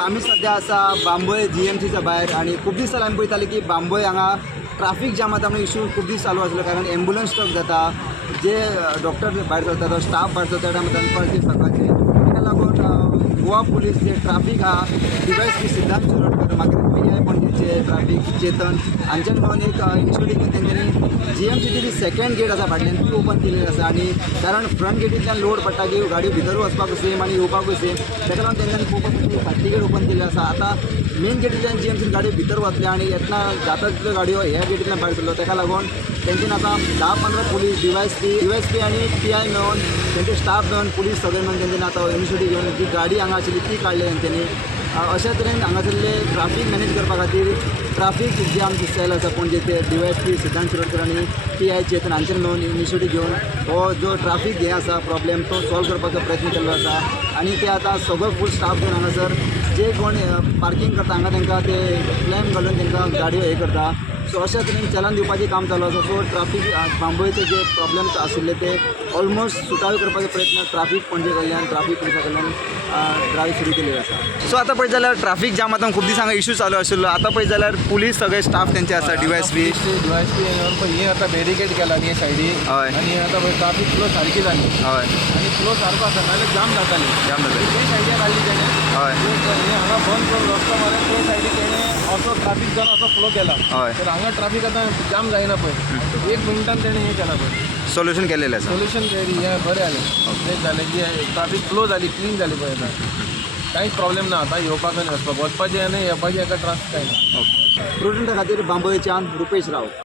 आम्ही सध्या असा बांबोळे GMCच्या भायर आणि खूप दीस जाले आमी पळयताले की बांबोळे हांगा ट्राफीक जामात आमचो इशू खूप दीस चालू आसलो कारण एम्बुलन्स स्टॉक जाता जे डॉक्टर भायर सरता तो स्टाफ भायर सरता त्या टायमार दनपारचे सकाळचे ताका लागून गोवा पुलीस जे ट्राफीक हा DYSP सिद्धांत शिरोडकर मागीर PI पणजेचे ट्राफीक चेतन हांच्यान मेळून एक इनिशिएटीव घेवन तेंच्यांनी GMCची जी सेकंड गेट आसा फाटल्यान ती ओपन केलेली आसा आणि कारण फ्रंट गेटींतल्यान लोड पडटा की गाडयो भितर वचपाक सेम आणि येवपाकूय सेम ताका लागून तेंच्यांनी पळोवपाक फाटली गेट ओपन केली आसा. आतां मेन गेटींतल्यान GMCन गाडयो भितर वतल्या आणि येतना जाता तितल्यो गाडयो ह्या गेटींतल्यान भायर सरल्यो ताका लागून तेंच्यान आतां 10-15 पुलीस DYSP आणि PI मेळून तेंचे स्टाफ मेळून पुलीस सगळे मेळून तेंच्यांनी आतां इनिशिएटीव घेवन जी गाडी हांगा आशिल्ली ती काडली तेंच्यांनी. अशा तरेन हांगासरले ट्राफीक मॅनेज करपा खातीर ट्राफीक जे आमचे सेल आसा पणजे ते DYSP सिद्धांत शिरोडकर आणि PI चेतन हांच्यान मेळून इनिशिएटीव घेवन हो जो ट्राफीक हे आसा प्रॉब्लेम तो सॉल्व करपाचो प्रयत्न केल्लो आसा आणि ते आतां सगळो फूल स्टाफ घेवन हांगासर जे कोण पार्किंग करता हांगा तांकां ते क्लेम घालून तांकां गाडयो हे करता. सो अशा तरेन चलन दिवपाचें काम चालू आसा. सो ट्राफीक बांबोळेचे जे प्रॉब्लेम्स आशिल्ले ते ऑलमोस्ट सुटावे करपाचो प्रयत्न ट्राफीक पणजे कडल्यान ट्राफीक पुलिसा कडल्यान ड्रायव्ह सुरू केलेली आसा. सो आतां पळयत जाल्यार ट्राफीक जाम आतां खूप दीस हांगा इशू चालू आशिल्लो. आतां पळयत जाल्यार पुलीस सगळे स्टाफ तेंचे आसा DYSP हे आता बॅरिकेड केला हे सायडीक हय आणि आता ट्राफीक फ्लो सारकी जाली हय आणि फ्लो सारको आसा नाल्यार जाम जाताली जाम जाता ते सायडीक काडली तेणे हय हे हांगा बंद करून रस्तो मारला ते सायडीक तेणे असो ट्राफीक जावन असो फ्लो केला हय तर हांगा ट्राफीक आतां जाम जायना पळय 1 मिनटान तेणे हे केला पळय सोल्युशन केलेलें आसा. सोल्युशन केली हे बरें जालें तें जालें की ट्राफीक फ्लो जाली क्लीन जाली पळय आतां कांयच प्रॉब्लेम ना आतां येवपाक आनी वचपाक वचपाचें आनी येवपाचें एका त्रास कांय ना. प्रुडंटा खातीर बांबोळेच्यान रुपेश राव.